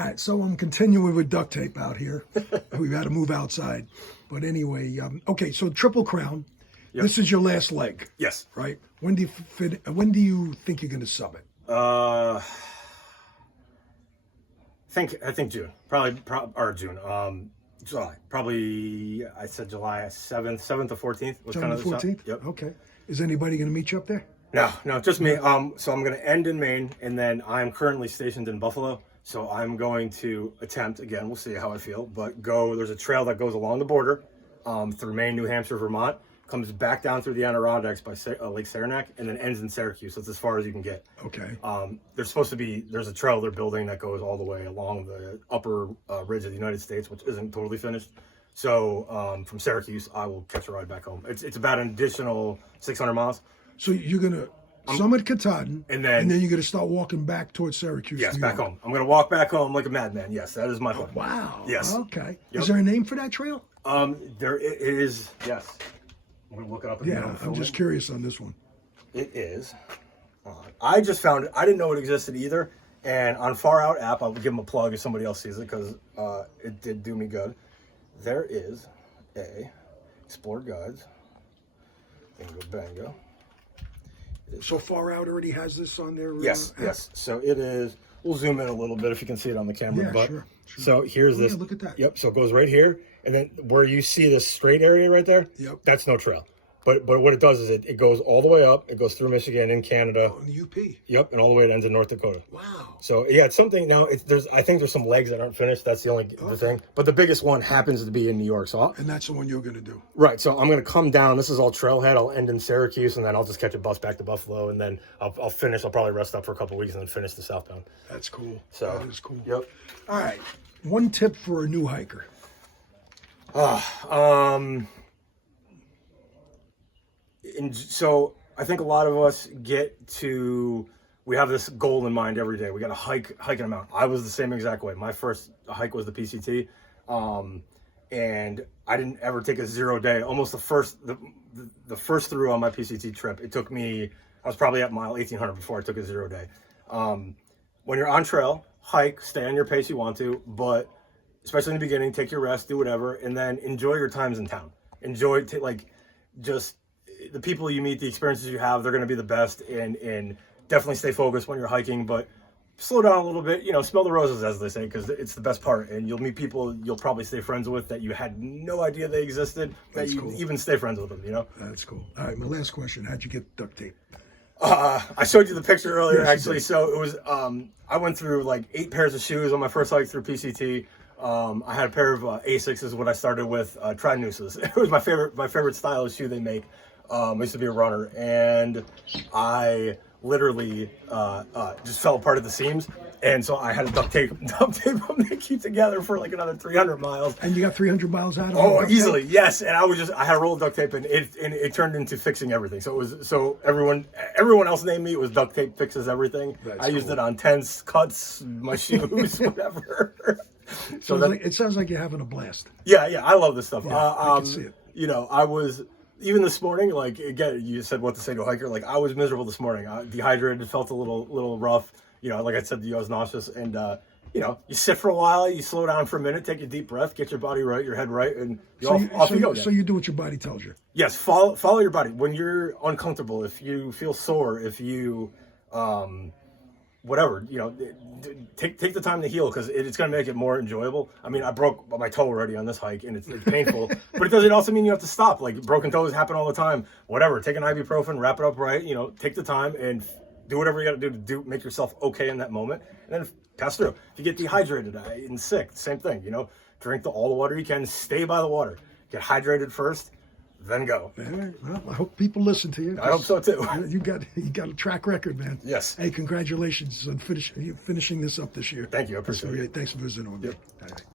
All right, so I'm continuing with duct tape out here. We've got to move outside. But anyway, okay, so Triple Crown. Yep. This is your last leg, Yes. right? When do you when do you think you're going to sub it? I think June. Probably or June. July. Probably I said July 7th to 14th was July kind of the 14th? shot. Yep. Okay. Is anybody going to meet you up there? No, just me. So I'm going to end in Maine, and then I'm currently stationed in Buffalo. So I'm going to attempt again. We'll see how I feel, but there's a trail that goes along the border, through Maine, New Hampshire, Vermont, comes back down through the Adirondacks by Lake Saranac, and then ends in Syracuse. That's as far as you can get. Okay. There's a trail they're building that goes all the way along the upper ridge of the United States, which isn't totally finished. So from Syracuse, I will catch a ride back home. It's about an additional 600 miles. So you're going to summit Katahdin, and then you're going to start walking back towards Syracuse. Yes, New back York. home. I'm going to walk back home like a madman. Yes, that is my plan. Wow. Yes. Okay. Yep. Is there a name for that trail? There it is. Yes. I'm going to look it up. Yeah, I'm just curious on this one. It is. I just found it. I didn't know it existed either. And on Far Out app, I'll give them a plug if somebody else sees it because it did do me good. There is a Explore Guides. Bingo, bango. So Far Out already has this on their Yes, app? yes. So it is. We'll zoom in a little bit if you can see it on the camera. Yeah, but, sure. So here's this. Yeah, look at that. Yep. So it goes right here, and then where you see this straight area right there. Yep. That's no trail. But what it does is it goes all the way up. It goes through Michigan and Canada. On the UP. Yep, and all the way it ends in North Dakota. Wow. So yeah, it's something now. I think there's some legs that aren't finished. That's the only the thing. But the biggest one happens to be in New York. So And that's the one you're going to do. right. So I'm going to come down. This is all trailhead. I'll end in Syracuse, and then I'll just catch a bus back to Buffalo, and then I'll finish. I'll probably rest up for a couple weeks and then finish the southbound. That's cool. So that is cool. Yep. All right. One tip for a new hiker. So I think a lot of us we have this goal in mind every day. We got to hiking a mountain. I was the same exact way. My first hike was the PCT, and I didn't ever take a 0 day. Almost the first through on my PCT trip, it took me. I was probably at mile 1800 before I took a 0 day. When you're on trail, hike, stay on your pace you want to, but especially in the beginning, take your rest, do whatever, and then enjoy your times in town. Enjoy just the people you meet, the experiences you have. They're going to be the best, and definitely stay focused when you're hiking, but slow down a little bit. Smell the roses, as they say, because it's the best part. And you'll meet people you'll probably stay friends with that you had no idea they existed. That's that you cool. even stay friends with them. That's cool. All right. My last question: how'd you get duct tape? I showed you the picture earlier, Yes, you actually. did. So it was, I went through like 8 pairs of shoes on my first hike through PCT. I had a pair of Asics is what I started with, Tri-Nooses. It was my favorite style of shoe they make. I used to be a runner, and I literally just fell apart at the seams. And so I had to duct tape them to keep together for like another 300 miles. And you got 300 miles out of it? Oh, easily, yes. And I had a roll of duct tape, and it turned into fixing everything. So everyone else named me. It was duct tape fixes everything. That's I used cool. it on tents, cuts, my shoes, whatever. It sounds like you're having a blast. Yeah, I love this stuff. I can see it. I was even this morning. Like again, you said what to say to a hiker. Like I was miserable this morning. Dehydrated, felt a little rough. Like I said, I was nauseous, and you sit for a while, you slow down for a minute, take a deep breath, get your body right, your head right, and off you go. So you do what your body tells you. Yes, follow your body when you're uncomfortable. If you feel sore, if you whatever, take the time to heal, because it's going to make it more enjoyable. I mean, I broke my toe already on this hike, and it's painful, but it doesn't also mean you have to stop. Like broken toes happen all the time. Whatever, take an ibuprofen, wrap it up right. Take the time and do whatever you got to do to make yourself okay in that moment, and then pass through. If you get dehydrated and sick, same thing. Drink all the water you can. Stay by the water. Get hydrated first, then go. All right. Well, I hope people listen to you. I hope so too. You got a track record, man. Yes. Hey, congratulations on finishing this up this year. Thank you. I appreciate it. Thanks for visiting with me. Yep. All right.